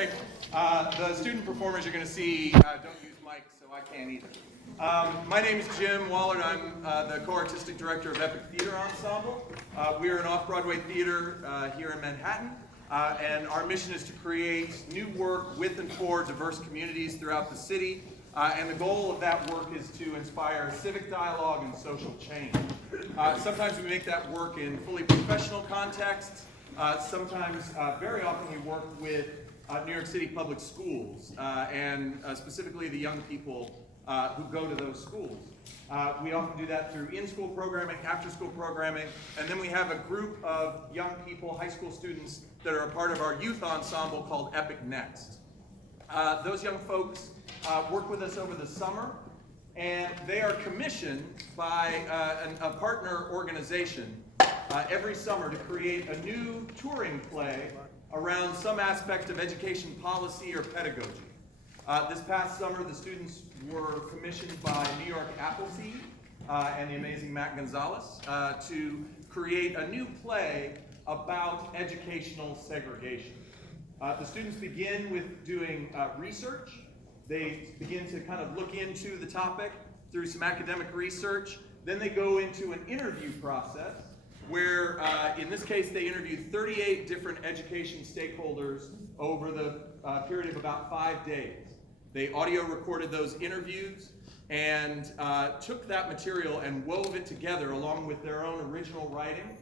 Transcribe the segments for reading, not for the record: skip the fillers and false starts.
Great. The student performers you're going to see don't use mics, so I can't either. My name is Jim Wallard. I'm the co-artistic director of Epic Theater Ensemble. We're an off-Broadway theater here in Manhattan, and our mission is to create new work with and for diverse communities throughout the city. And the goal of that work is to inspire civic dialogue and social change. Sometimes we make that work in fully professional contexts. Sometimes, very often, we work with New York City public schools, and specifically the young people who go to those schools. We often do that through in-school programming, after-school programming, and then we have a group of young people, high school students, that are a part of our youth ensemble called Epic Next. Those young folks work with us over the summer, and they are commissioned by a partner organization every summer to create a new touring play around some aspect of education policy or pedagogy. This past summer, the students were commissioned by New York Appleseed and the amazing Matt Gonzalez to create a new play about educational segregation. The students begin with doing research. They begin to kind of look into the topic through some academic research. Then they go into an interview process where, in this case, they interviewed 38 different education stakeholders over the period of about 5 days. They audio recorded those interviews and took that material and wove it together along with their own original writing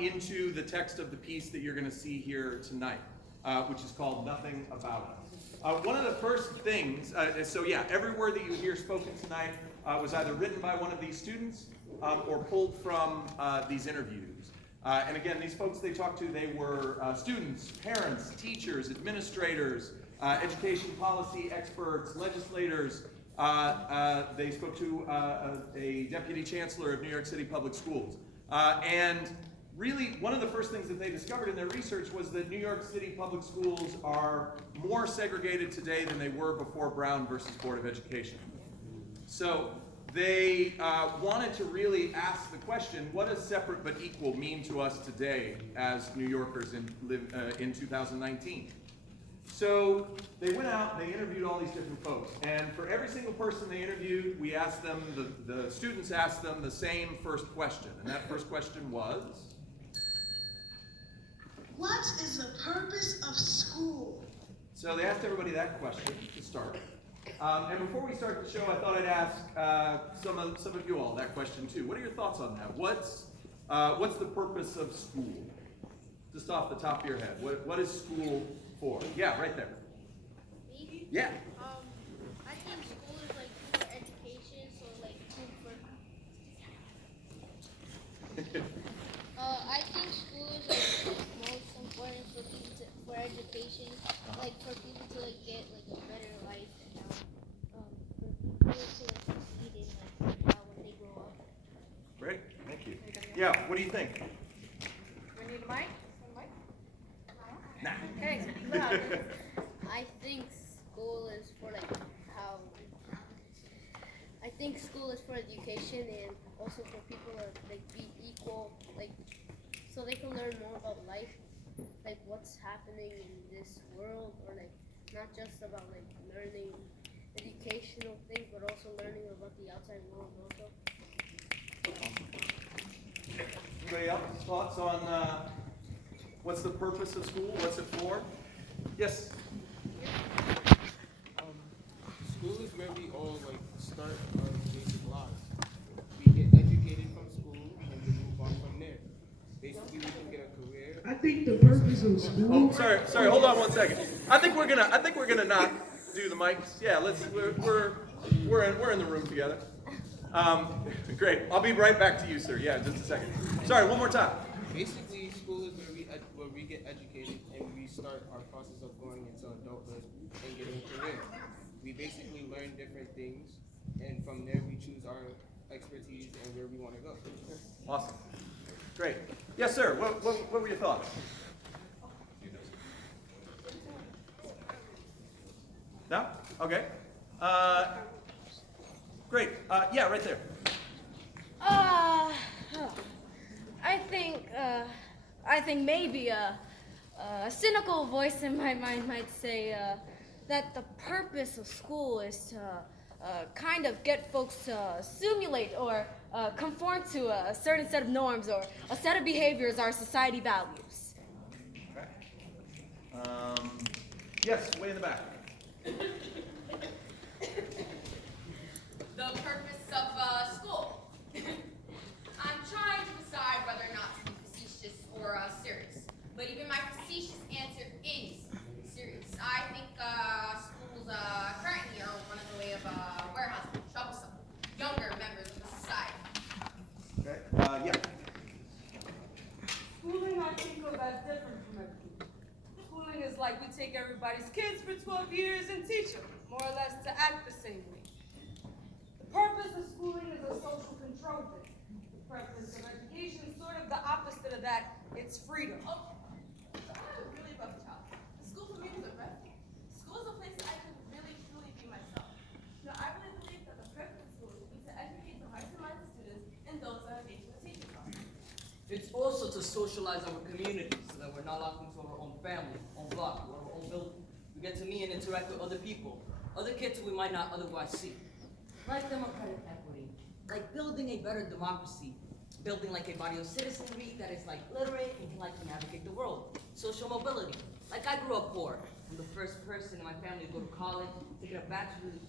into the text of the piece that you're going to see here tonight, which is called Nothing About Us. One of the first things, so yeah, every word that you hear spoken tonight was either written by one of these students or pulled from these interviews. And again, these folks they talked to, they were students, parents, teachers, administrators, education policy experts, legislators. They spoke to a deputy chancellor of New York City Public Schools. And really, one of the first things that they discovered in their research was that New York City public schools are more segregated today than they were before Brown versus Board of Education. So they wanted to really ask the question, what does separate but equal mean to us today as New Yorkers in 2019? So they went out, they interviewed all these different folks, and for every single person they interviewed, we asked them, the students asked them the same first question, and that first question was, what is the purpose of school? So they asked everybody that question to start. And before we start the show, I thought I'd ask some of you all that question too. What are your thoughts on that? What's the purpose of school? Just off the top of your head, what is school for? Yeah, right there. Me? Yeah. I think school is like for education, so like I think school is like most important for people for education, like for people to like get like a better life and for people to like succeed in like when they grow up. Great, thank you. Yeah, what do you think? We need a mic? Nah. Okay. I think school is for like how. I think school is for education and also for people to like be equal, like so they can learn more about life, like what's happening in this world, or like not just about like learning educational things, but also learning about the outside world also. Anybody else thoughts on what's the purpose of school? What's it for? Yes. School is where we all like start our basic lives. We get educated from school and we move on from there. Basically, we can get a career. I think the purpose of school. Oh, sorry. Hold on one second. I think we're gonna not do the mics. Yeah, we're in the room together. Great. I'll be right back to you, sir. Yeah, just a second. Sorry, one more time. Basically, school is where we get educated and we start our process of going into adulthood and getting a career. We basically learn different things, and from there we choose our expertise and where we want to go. Awesome. Great. Yes, sir. What were your thoughts? No? Okay. Great. Yeah, right there. I think maybe A cynical voice in my mind might say that the purpose of school is to kind of get folks to simulate or conform to a certain set of norms or a set of behaviors our society values. Okay. Yes, way in the back. The purpose of school. I'm trying to decide whether or not to be facetious or serious. But even my facetious answer is serious. I think schools currently are one of the way of warehousing, troublesome, younger members of the society. Okay. Yeah. Schooling I think of as different from everything. Schooling is like we take everybody's kids for 12 years and teach them, more or less, to act the same way. The purpose of schooling is a social control thing. The purpose of education is sort of the opposite of that. It's freedom. Oh, I'm a really rough child. School for me is a refuge. School is a place that I can really, truly be myself. Now, I really believe that the purpose of school is to educate the hearts and minds of students and those that are engaged in the teaching process. It's also to socialize our community so that we're not locked into our own family, own block, or our own building. We get to meet and interact with other people, other kids who we might not otherwise see. Like democratic equity, like building a better democracy, building like a body of citizenry that is like literate and can like navigate the world. Social mobility, like I grew up poor. I'm the first person in my family to go to college, to get a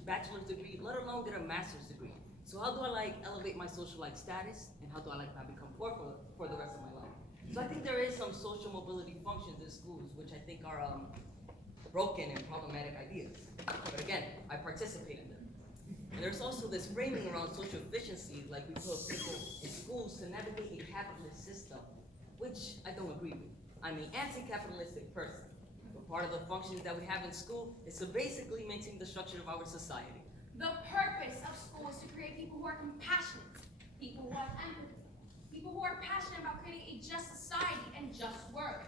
bachelor's degree, let alone get a master's degree. So how do I like elevate my social like status, and how do I like not become poor for the rest of my life? So I think there is some social mobility functions in schools which I think are broken and problematic ideas. But again, I participate in them. And there's also this framing around social efficiency, like we put people in schools to navigate a capitalist system, which I don't agree with. I'm an anti-capitalistic person. But part of the functions that we have in school is to basically maintain the structure of our society. The purpose of school is to create people who are compassionate, people who have empathy, people who are passionate about creating a just society and just work.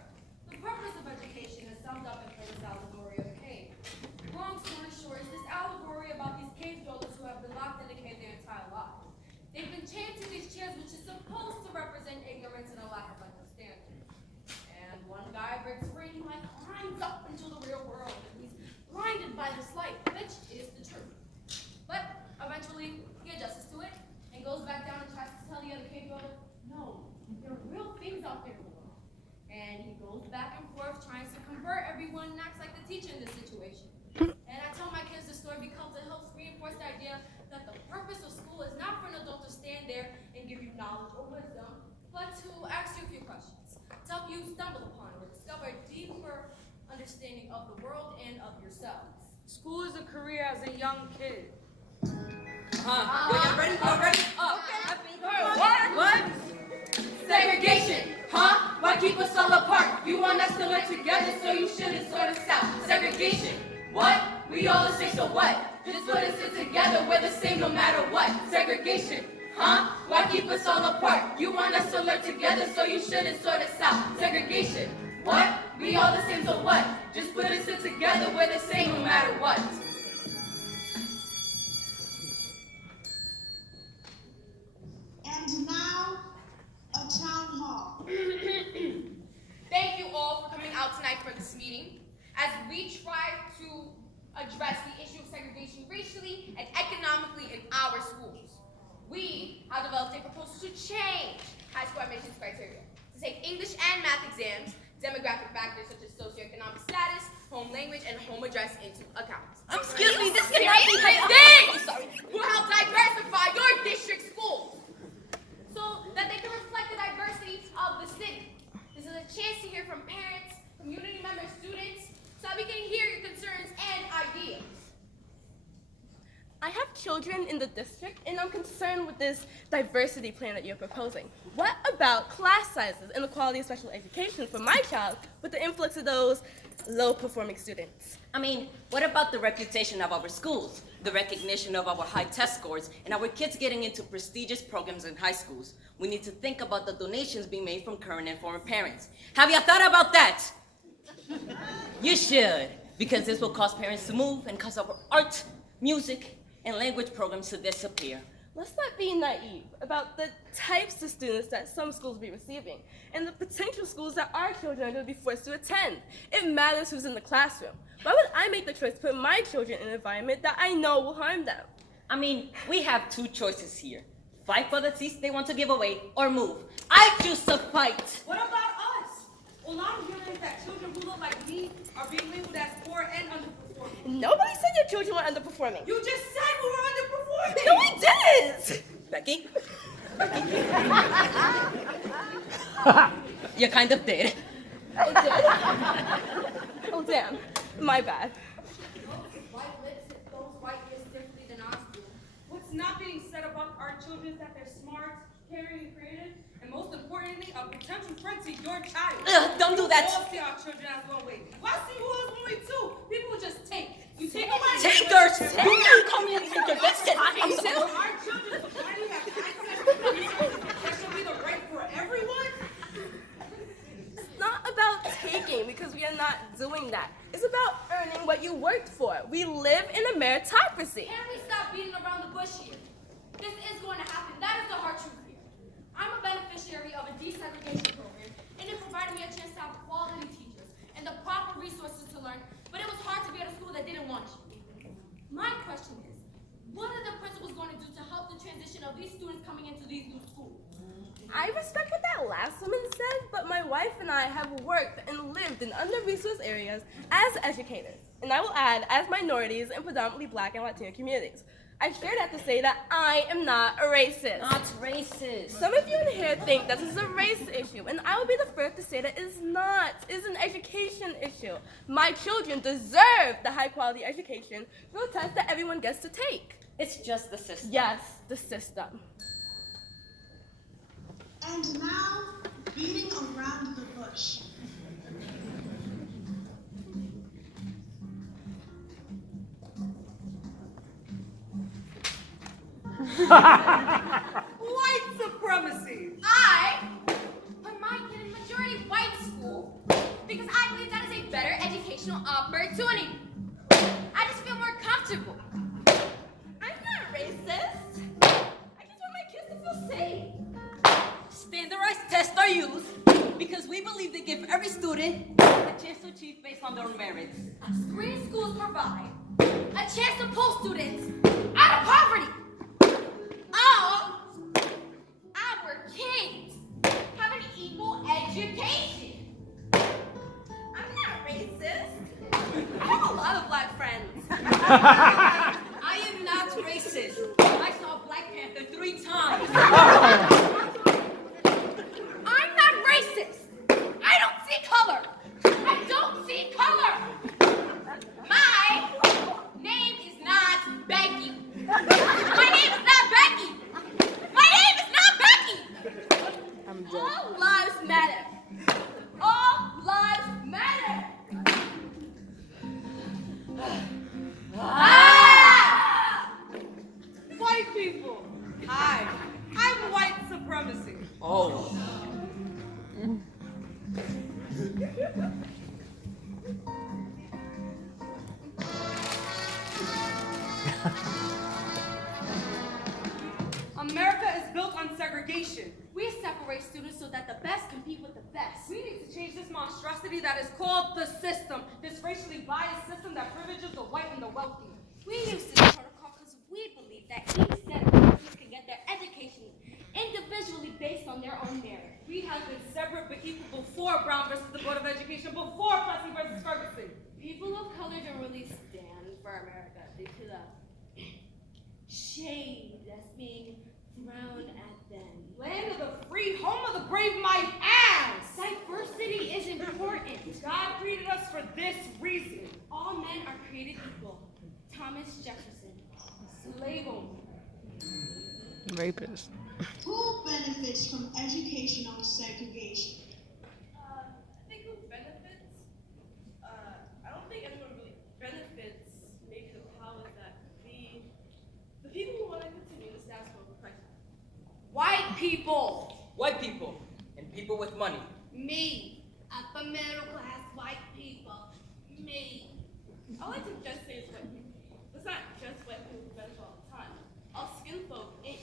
The purpose of education is summed up in Plato's allegory of the cave. Long story short, is this allegory about these cave dwellers who have been locked in a cave their entire lives. They've been chained to these chairs, which is supposed to represent ignorance and a lack of understanding. And one guy breaks free and he like climbs up into the real world, and he's blinded by this light, which is the truth. But eventually, he adjusts to it and goes back down and tries to tell the other cave dweller, no, there are real things out there in the world. And he goes back and forth trying to convert everyone and acts like the teacher in this situation. And I tell my kids this story because it helps reinforce the idea that the purpose of school is not for an adult to stand there and give you knowledge or wisdom, but to ask you a few questions, to help you stumble upon or discover a deeper understanding of the world and of yourselves. School is a career as a young kid. Y'all ready? What? Segregation, huh? Why keep us all apart? You want us to live together, so you shouldn't sort us out. Segregation, what? We all the same, so what? Just put us in together, we're the same no matter what. Segregation, huh? Why keep us all apart? You want us to live together, so you shouldn't sort us out. Segregation, what? We all the same, so what? Just put us in together, we're the same no matter what. And now, a town hall. Thank you all for coming out tonight for this meeting as we try to address the issue of segregation racially and economically in our schools. We have developed a proposal to change high school admissions criteria, to take English and math exams, demographic factors such as socioeconomic status, home language, and home address into account. Excuse me, this cannot be This will help diversify your district schools so that they can reflect the diversity of the city. This is a chance to hear from parents, community members, students, so that we can hear your concerns and ideas. I have children in the district, and I'm concerned with this diversity plan that you're proposing. What about class sizes and the quality of special education for my child with the influx of those low-performing students? I mean, what about the reputation of our schools, the recognition of our high test scores, and our kids getting into prestigious programs in high schools? We need to think about the donations being made from current and former parents. Have you thought about that? You should, because this will cause parents to move and cause our art, music, and language programs to disappear. Let's not be naive about the types of students that some schools will be receiving and the potential schools that our children are going to be forced to attend. It matters who's in the classroom. Why would I make the choice to put my children in an environment that I know will harm them? I mean, we have two choices here. Fight for the seats they want to give away or move. I choose to fight. What about us? All I'm hearing is that children who look like me are being labeled as poor and underperforming. Nobody said your children were underperforming. You just said we were underperforming! No, we didn't! Becky? You kind of did. I did? Oh, damn. My bad. What's not being said about our children is that they're smart, caring, and creative, and most importantly, a potential friend to your child. Don't do that. We all see our children as one way. Well, I see you as one way too. People just take. You take away. Takers! Do not call me a taker. That's it. I'm So sorry. our children will finally have access to resources that should be the right for everyone. It's not about taking because we are not doing that. It's about earning what you worked for. We live in a meritocracy. Can we stop beating around the bush here? This is going to happen. That is the hard truth here. I'm a beneficiary of a desegregation program, and it provided me a chance to have quality teachers and the proper resources to learn, but it was hard to be at a school that didn't want you. My question is, what are the principals going to do to help the transition of these students coming into these new schools? I respect what that last woman said, but my wife and I have worked and lived in under-resourced areas as educators. And I will add, as minorities in predominantly Black and Latino communities. I share that to say that I am not a racist. Not racist. Some of you in here think that this is a race issue, and I will be the first to say that it is not. It is an education issue. My children deserve the high-quality education through a test that everyone gets to take. It's just the system. Yes, the system. And now, beating around the bush. White supremacy. I put my kid in majority white school because I believe that is a better educational opportunity. I just feel more comfortable. I'm not racist. I just want my kids to feel safe. Standardized tests are used because we believe they give every student a chance to achieve based on their merits. Screen schools provide a chance to pull students out of poverty. All our kids have an equal education. I'm not racist. I have a lot of Black friends. I am not racist. I saw Black Panther 3 times. I'm not racist. I don't see color. I don't see color. My name is not Becky. My name is not Becky. My name is not Becky. All lives matter. All lives matter. White people. Hi. I'm white supremacy. Oh. America is built on segregation. We separate students so that the best compete with the best. We need to change this monstrosity that is called the system, this racially biased system that privileges the white and the wealthy. We use this protocol because we believe that each set of persons can get their education individually based on their own merit. We have been separate but equal before Brown versus the Board of Education, before Plessy versus Ferguson. People of color don't really stand for America due to the shade that's being thrown at them. Land of the free, home of the brave, my ass! Diversity is important. God created us for this reason. All men are created equal. Thomas Jefferson. Slave owner. Rapist. Who benefits from educational segregation? I think who benefits? I don't think anyone really benefits. Maybe the powers that be. The people who want to continue the status quo of oppression. White people. White people and people with money. Me. Upper middle class white people. Me. I like to just say it's white people. It's not just white people who benefit all the time. All skin folk ain't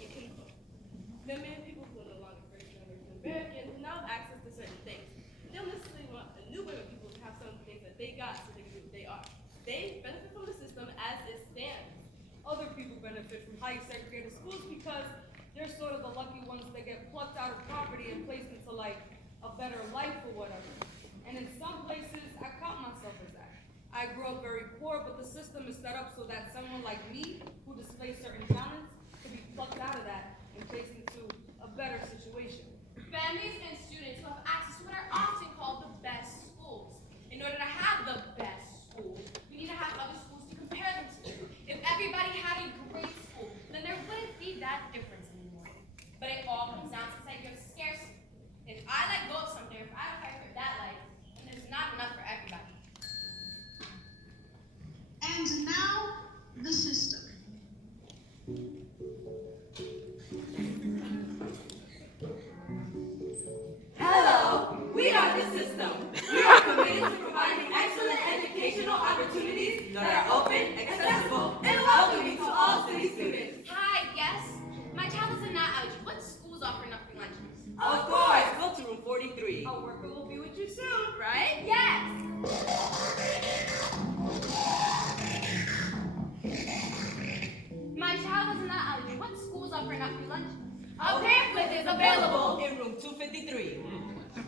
highly segregated schools because they're sort of the lucky ones that get plucked out of poverty and placed into like a better life or whatever. And in some places, I count myself as that. I grew up very poor, but the system is set up so that someone like me, who displays certain talents, can be plucked out of that and placed into a better situation. Families and students who have access to what are often called the best schools. In order to have the best schools, we need to have other schools to compare them to. If everybody had a great school, then there wouldn't be that difference anymore. But it all comes down to the idea of scarcity. If I let go of something, if I don't fight for that life, then there's not enough for everybody. And now, the system. Hello, we are the system. We are committed to providing excellent educational opportunities that are open, accessible, and welcoming to all city students. Hi, yes. My child is not allergy. What schools offer enough free lunches? Of course, go to room 43. A worker will be with you soon. Right? Yes. My child is not allergy. What schools offer enough free lunches? A pamphlet is available In room 253.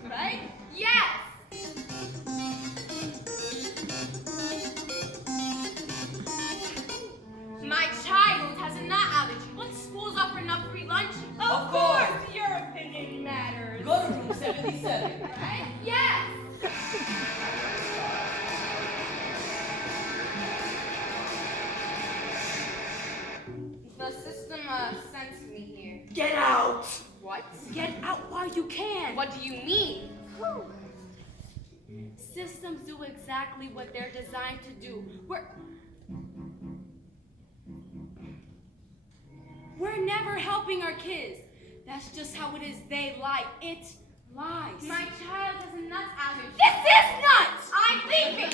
Right? Yes. My child has a nut allergy. What schools offer enough free lunches? Of course. Your opinion matters. Go to room 77. Right? Yes. The system sent me here. Get out. What? Get out while you can. What do you mean? Systems do exactly what they're designed to do. We're never helping our kids. That's just how it is. They lie. It lies. My child has a nut allergy. This is nuts! I'm leaving!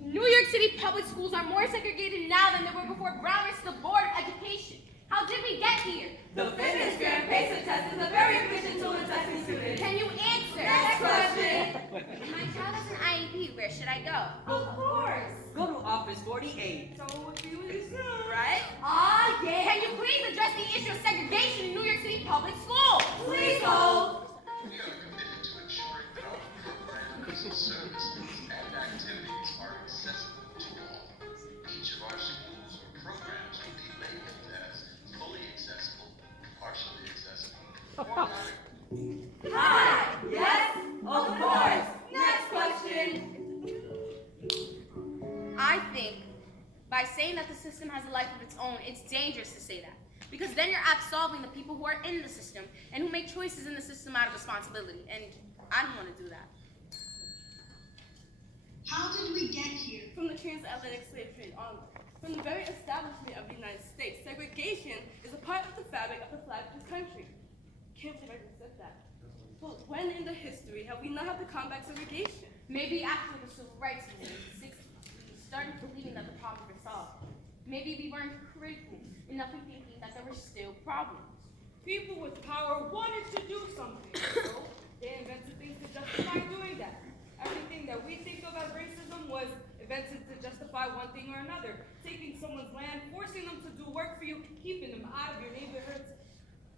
New York City public schools are more segregated now than they were before Brown went to the Board of Education. How did we get here? The fitness grand PACER test is a very efficient tool in testing students. Can you answer? Next question. My child has an IEP. Where should I go? Of course. Go to office 48. So we'll be with you soon. Right? Ah, yeah. Can you please address the issue of segregation in New York City public schools? Please hold. We are committed to ensuring that our programs, services, and activities are accessible to all. Each of our schools or programs will be labeled as fully accessible, partially accessible, or not. Hi. Yes. Of course. Next question. I think by saying that the system has a life of its own, it's dangerous to say that. Because then you're absolving the people who are in the system and who make choices in the system out of responsibility. And I don't want to do that. How did we get here? From the transatlantic slave trade onward. From the very establishment of the United States, segregation is a part of the fabric of the flag of this country. Can't believe I just said that. But when in the history have we not had to combat segregation? Maybe after the civil rights movement in the 60s, we started believing that the problems were solved. Maybe we weren't critical enough in thinking that there were still problems. People with power wanted to do something, so they invented things to justify doing that. Everything that we think of as racism was invented to justify one thing or another. Taking someone's land, forcing them to do work for you, keeping them out of your neighborhoods,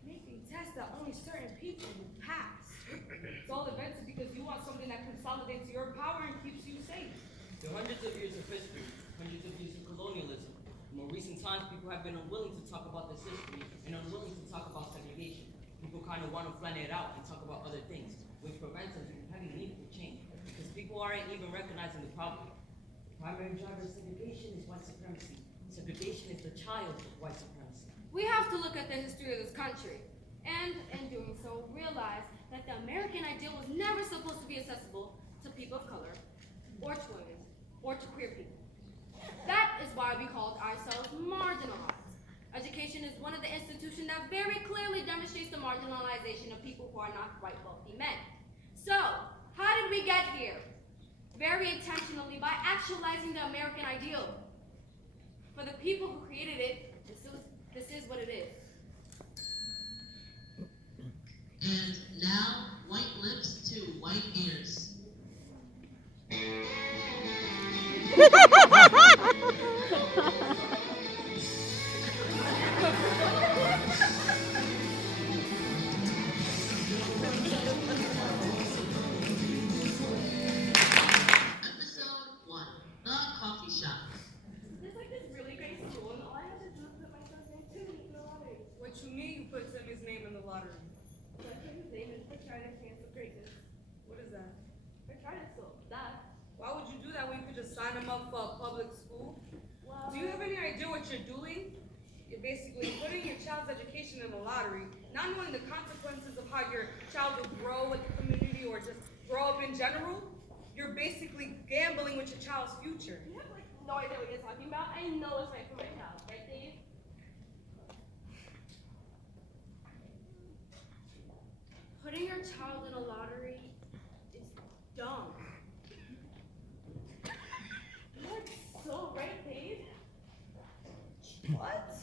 making tests that only certain people will pass. It's all invented because you want something that consolidates your power and keeps you safe. Through hundreds of years of history, hundreds of years of colonialism, in more recent times, people have been unwilling to talk about this history and unwilling to talk about segregation. People kind of want to plan it out and talk about other things, which prevents us from having meaningful change, because people aren't even recognizing the problem. The primary driver of segregation is white supremacy. Segregation is the child of white supremacy. We have to look at the history of this country, and in doing so, realize that the American ideal was never supposed to be accessible to people of color, or to women, or to queer people. That is why we called ourselves marginalized. Education is one of the institutions that very clearly demonstrates the marginalization of people who are not white wealthy men. So, how did we get here? Very intentionally by actualizing the American ideal. For the people who created it, this is what it is. And now, white lips to white ears. lottery, not knowing the consequences of how your child will grow with the community or just grow up in general, you're basically gambling with your child's future. You have like no idea what you're talking about. I know what's right for my child, right, Dave? Putting your child in a lottery is dumb. You're so right, Dave. What?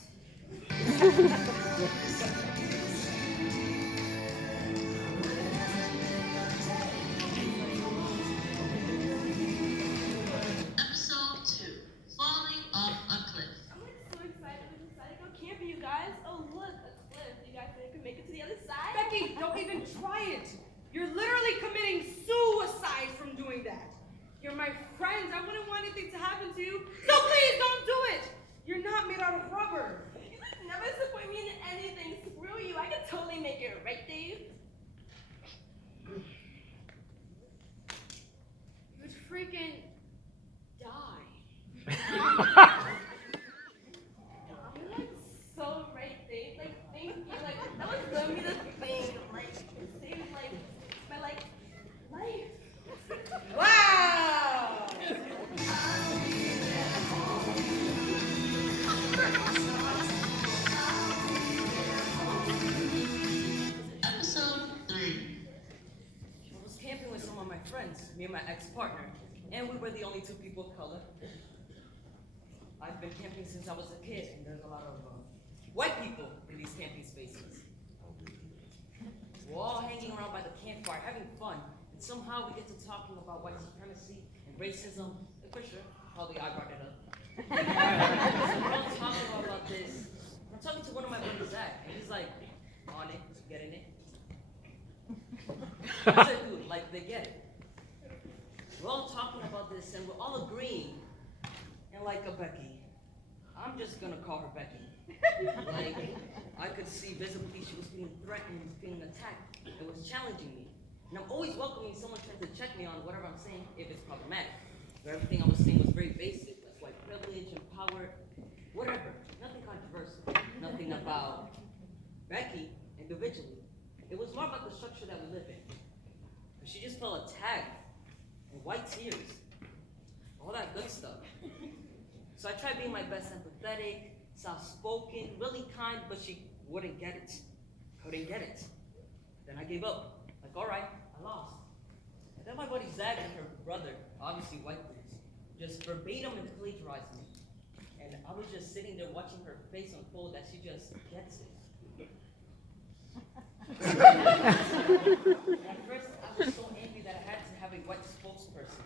Episode 2, Falling Off a Cliff. I'm like so excited. I'm excited to go camping, you guys. Oh look, a cliff. You guys think I can make it to the other side? Becky, don't even try it. You're literally committing suicide from doing that. You're my friend. I wouldn't want anything to happen to you. So please don't do it. You're not made out of rubber. You guys never disappoint me in anything. Screw you. I can totally make it, right, Dave? You'd freaking die. You're like so right, Dave. Like, thank you. Like, that was literally the thing. Like, it saved like my life. Wow! Episode 3. I was camping with some of my friends, me and my ex-partner, and we were the only 2 people of color. I've been camping since I was a kid, and there's a lot of white people in these camping spaces. We're all hanging around by the campfire, having fun, and somehow we get to talking about white supremacy and racism. And for sure, probably I brought it up. So we're all talking about this. I'm talking to one of my buddies, Zach, and he's like, on it, getting it. I said, dude, like, they get it. We're all talking about this, and we're all agreeing. And like a Becky, I'm just gonna call her Becky. Like, I could see visibly she was feeling threatened, feeling attacked. It was challenging me. And I'm always welcoming someone trying to check me on whatever I'm saying, if it's problematic. But everything I was saying was very basic, like white privilege and power, whatever. Nothing controversial. Nothing about Becky individually. It was more about the structure that we live in. But she just felt attacked, and white tears, all that good stuff. So I tried being my best empathetic, soft-spoken, really kind, but she wouldn't get it. Couldn't get it. Then I gave up. Like, all right, I lost. And then my buddy Zach and her brother, obviously white dudes, just verbatim and plagiarized me. And I was just sitting there watching her face unfold that she just gets it. At first, I was so angry that I had to have a white spokesperson.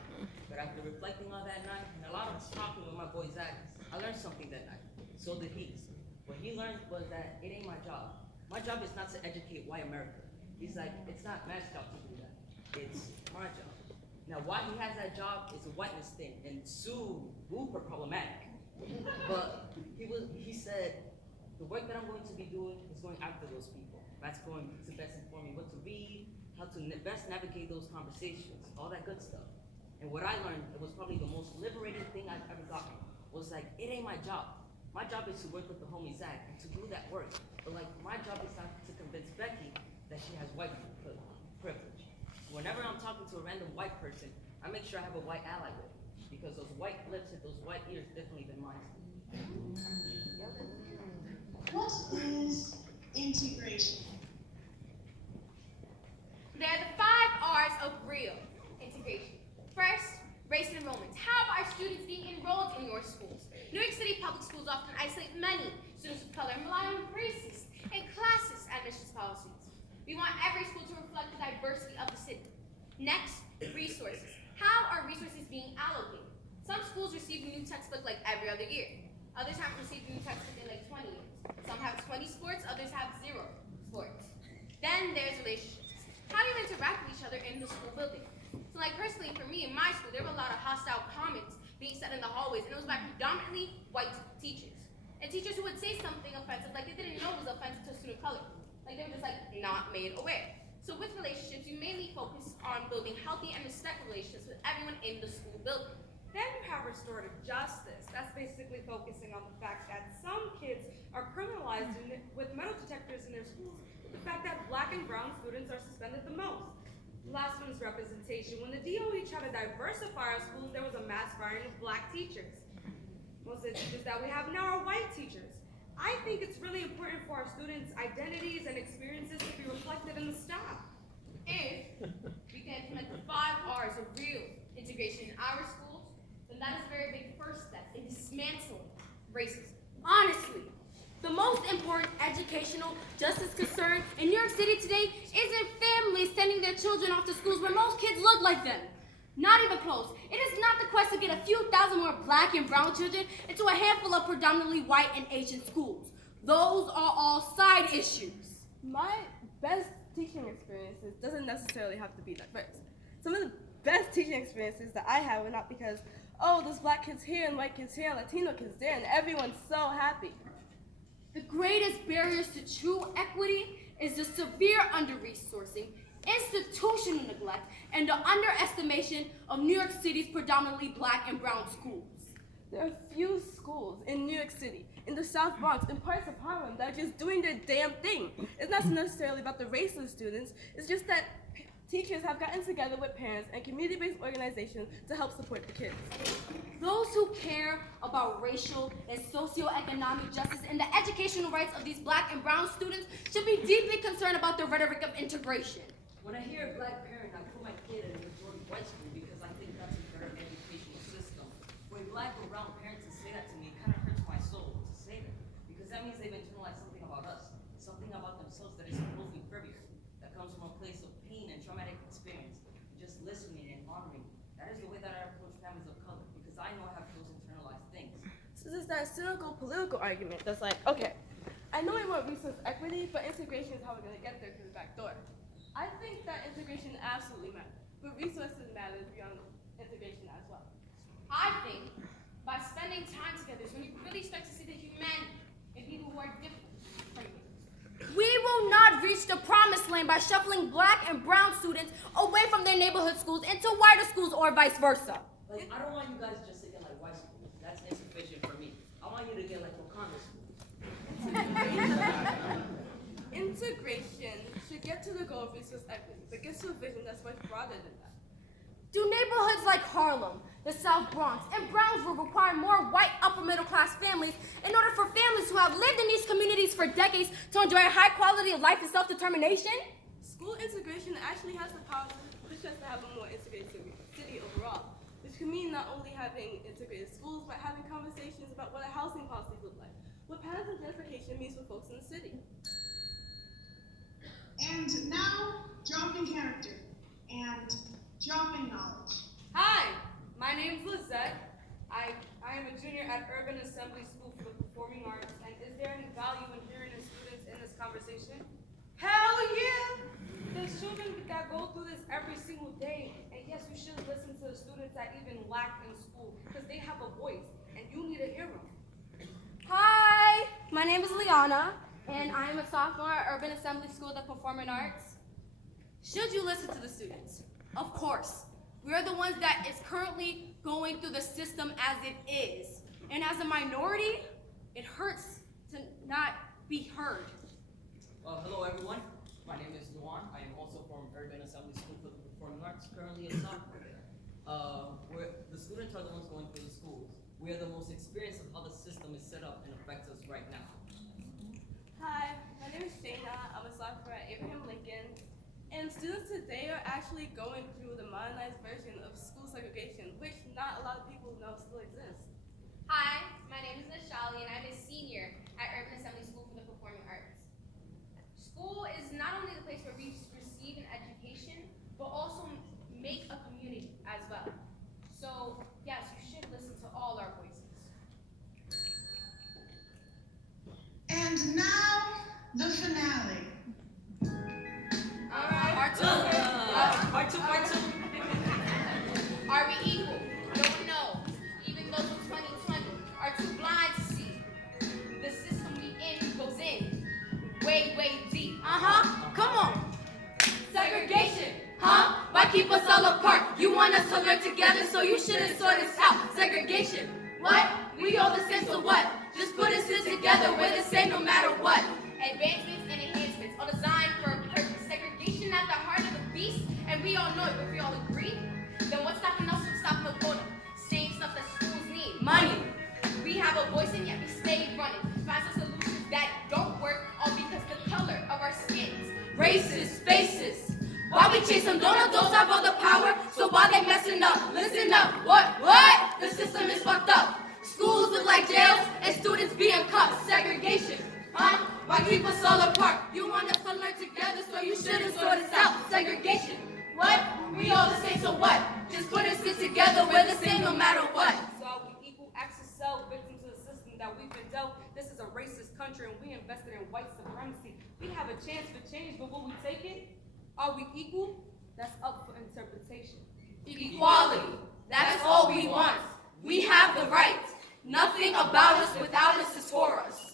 But after reflecting on that night, and a lot of talking with my boy Zach, I learned something that night. So did he. What he learned was that it ain't my job. My job is not to educate white America. He's like, it's not Matt's job to do that. It's my job. Now, why he has that job is a whiteness thing, and super problematic. But he said, the work that I'm going to be doing is going after those people. That's going to best inform me what to read, how to best navigate those conversations, all that good stuff. And what I learned, it was probably the most liberating thing I've ever gotten, was like, it ain't my job. My job is to work with the homie Zach and to do that work. But like, my job is not to convince Becky that she has white privilege. Whenever I'm talking to a random white person, I make sure I have a white ally with me, because those white lips and those white ears definitely been mine. What is integration? There are the 5 R's of real integration. First, race and enrollment. How are students being enrolled in your schools? New York City public schools often isolate many students of color and rely on racist and classist admissions policies. We want every school to reflect the diversity of the city. Next, resources. How are resources being allocated? Some schools receive a new textbook like every other year. Others haven't received a new textbook in like 20 years. Some have 20 sports, others have 0 sports. Then there's relationships. How do you interact with each other in the school building? So like personally, for me in my school, there were a lot of hostile comments being said in the hallways, and it was by predominantly white teachers. And teachers who would say something offensive, like they didn't know it was offensive to a student of color. Like they were just like not made aware. So with relationships, you mainly focus on building healthy and respectful relationships with everyone in the school building. Then you have restorative justice. That's basically focusing on the fact that some kids are criminalized with metal detectors in their schools. The fact that black and brown students are suspended the most. Last one's representation. When the DOE tried to diversify our schools, there was a mass firing of black teachers. Most of the teachers that we have now are white teachers. I think it's really important for our students' identities and experiences to be reflected in the staff. If we can implement the 5 R's of real integration in our schools, then that is a very big first step in dismantling racism. Honestly, the most important educational justice concern in New York City today isn't families sending their children off to schools where most kids look like them. Not even close. It is not the quest to get a few thousand more black and brown children into a handful of predominantly white and Asian schools. Those are all side issues. My best teaching experiences doesn't necessarily have to be diverse. Some of the best teaching experiences that I had were not because, oh, there's black kids here and white kids here and Latino kids there and everyone's so happy. The greatest barriers to true equity is the severe under-resourcing, institutional neglect, and the underestimation of New York City's predominantly black and brown schools. There are few schools in New York City, in the South Bronx, in parts of Harlem that are just doing their damn thing. It's not necessarily about the race of students, it's just that teachers have gotten together with parents and community-based organizations to help support the kids. Those who care about racial and socioeconomic justice and the educational rights of these black and brown students should be deeply concerned about the rhetoric of integration. When I hear a black parent, I put my kid in a majority white school because I think that's a better educational system. For a black or brown parent to say that to me, it kind of hurts my soul to say that. Because that means they've internalized something about us, something about themselves that is supposedly inferior, that comes from a place of pain and traumatic experience. Just listening and honoring. That is the way that I approach families of color, because I know I have those internalized things. So there's that cynical political argument that's like, okay, I know we want resource equity, but integration is how we're gonna get there through the back door. I think that integration absolutely matters, but resources matter beyond integration as well. I think by spending time together is when you really start to see the humanity in people who are different from you. We will not reach the promised land by shuffling black and brown students away from their neighborhood schools into whiter schools or vice versa. Like, I don't want you guys just to get like white schools. That's insufficient for me. I want you to get like Wakanda schools. Integration should get to the goal of resource equity, but get to a vision that's much broader than that. Do neighborhoods like Harlem, the South Bronx, and Brownsville require more white upper middle class families in order for families who have lived in these communities for decades to enjoy a high quality of life and self-determination? School integration actually has the power to push us to have a more integrated city overall, which can mean not only having integrated schools, but having conversations about what our housing policies look like, what patterns of gentrification means for folks in the city. And now, dropping character and dropping knowledge. Hi, my name's Lizette. I am a junior at Urban Assembly School for the Performing Arts, and is there any value in hearing the students in this conversation? Hell yeah! There's children that go through this every single day, and yes, you should listen to the students that even lack in school, because they have a voice, and you need to hear them. Hi, my name is Liana, and I am a sophomore at Urban Assembly School of the Performing Arts. Should you listen to the students? Of course. We're the ones that is currently going through the system as it is. And as a minority, it hurts to not be heard. Hello everyone. My name is Luan. I am also from Urban Assembly School for the Performing Arts, currently a sophomore there. The students are the ones going through the schools. We are the most experienced of how the system is set up and affects us right now. Hi, my name is Shayna. I'm a sophomore at Abraham Lincoln. And students today are actually going through the modernized version of school segregation, which not a lot of people know still exists. Hi, my name is Nishali, and I'm a senior at Urban Assembly School for the Performing Arts. School is not only the place where we receive an education, but also make a community as well. So, yes, you should listen to all our voices. And now, the finale. Part two. Are we equal? Don't know. Even those with 2020 are too blind to see. The system we in goes in. Way, way deep. Come on. Segregation. Huh? Why keep us all apart? You want us to learn together, so you shouldn't sort us out. Segregation. What? We all the same, so what? Just put us in together. We're the same, no system is fucked up. Schools look like jails and students being cuffed. Segregation, huh? Why keep us all apart? You want us to learn together, so you shouldn't sort us out. Segregation, what? We all the same, so what? Just put us in together, we're the same no matter what. So are we equal access self victims to the system that we've been dealt? This is a racist country and we invested in white supremacy. We have a chance for change, but will we take it? Are we equal? That's up for interpretation. Equality, that's all we want. We have the right. Nothing about us without us is for us.